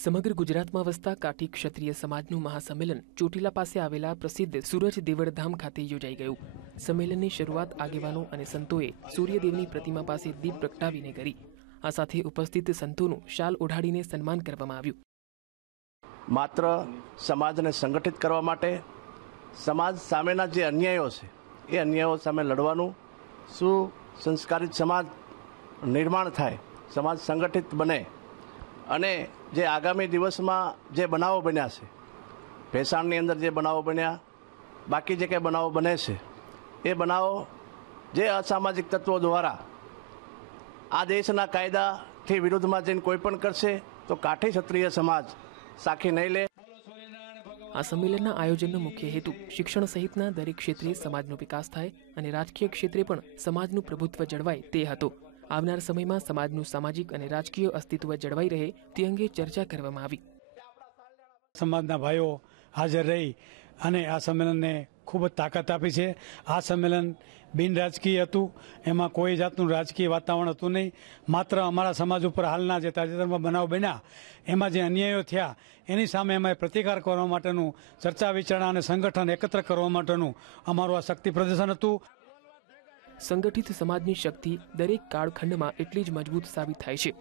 સમગ્ર ગુજરાતમાં વસતા કાઠી ક્ષત્રિય સમાજનું મહાસંમેલન ચોટીલા પાસે આવેલા પ્રસિદ્ધ સૂરજ દેવળધામ ખાતે યોજાઈ ગયું. સંમેલનની શરૂઆત આગેવાનો અને સંતોએ સૂર્યદેવની પ્રતિમા પાસે દીપ પ્રગટાવીને કરી. આ સાથે ઉપસ્થિત સંતોનું શાલ ઓઢાડીને સન્માન કરવામાં આવ્યું. માત્ર સમાજને સંગઠિત કરવા માટે સમાજ સામેના જે અન્યાયો છે, એ અન્યાયો સામે લડવાનું સુસંસ્કારિત સમાજ નિર્માણ થાય, સમાજ સંગઠિત બને અને જે આગામી દિવસમાં જે બનાવો બન્યા છે, ભેસાણની અંદર જે બનાવો બન્યા, બાકી જે કંઈ બનાવો બને છે, એ બનાવો જે અસામાજિક તત્વો દ્વારા આ દેશના કાયદાથી વિરુદ્ધમાં જઈને કોઈ પણ કરશે, તો કાઠી ક્ષત્રિય સમાજ સાખી નહીં લે. આ સંમેલનના આયોજનનો મુખ્ય હેતુ શિક્ષણ સહિતના દરેક ક્ષેત્રે સમાજનો વિકાસ થાય અને રાજકીય ક્ષેત્રે પણ સમાજનું પ્રભુત્વ જળવાય તે હતો. આવનાર સમયમાં સમાજનું સામાજિક અને રાજકીય અસ્તિત્વ જળવાઈ રહે તે અંગે ચર્ચા કરવામાં આવી. સમાજના ભાઈઓ હાજર રહી અને આ સંમેલનને ખૂબ જ તાકાત આપી છે. આ સંમેલન બિન રાજકીય હતું. એમાં કોઈ જાતનું રાજકીય વાતાવરણ હતું નહીં. માત્ર અમારા સમાજ ઉપર હાલના જે તાજેતરમાં બનાવ બન્યા, એમાં જે અન્યાયો થયા, એની સામે અમે પ્રતિકાર કરવા માટેનું ચર્ચા વિચારણા અને સંગઠન એકત્ર કરવા માટેનું અમારું આ શક્તિ પ્રદર્શન હતું. સંગઠિત સમાજની શક્તિ દરેક કાળખંડમાં એટલી જ મજબૂત સાબિત થાય છે.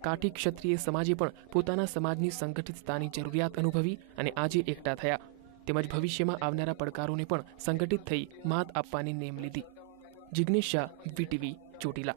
કાઠી ક્ષત્રિય સમાજે પણ પોતાના સમાજની સંગઠિતતાની જરૂરિયાત અનુભવી અને આજે એકઠા થયા. તેમજ ભવિષ્યમાં આવનારા પડકારોને પણ સંગઠિત થઈ માત આપવાની નેમ લીધી. જિગ્નેશ શાહ વીટીવી ચોટીલા.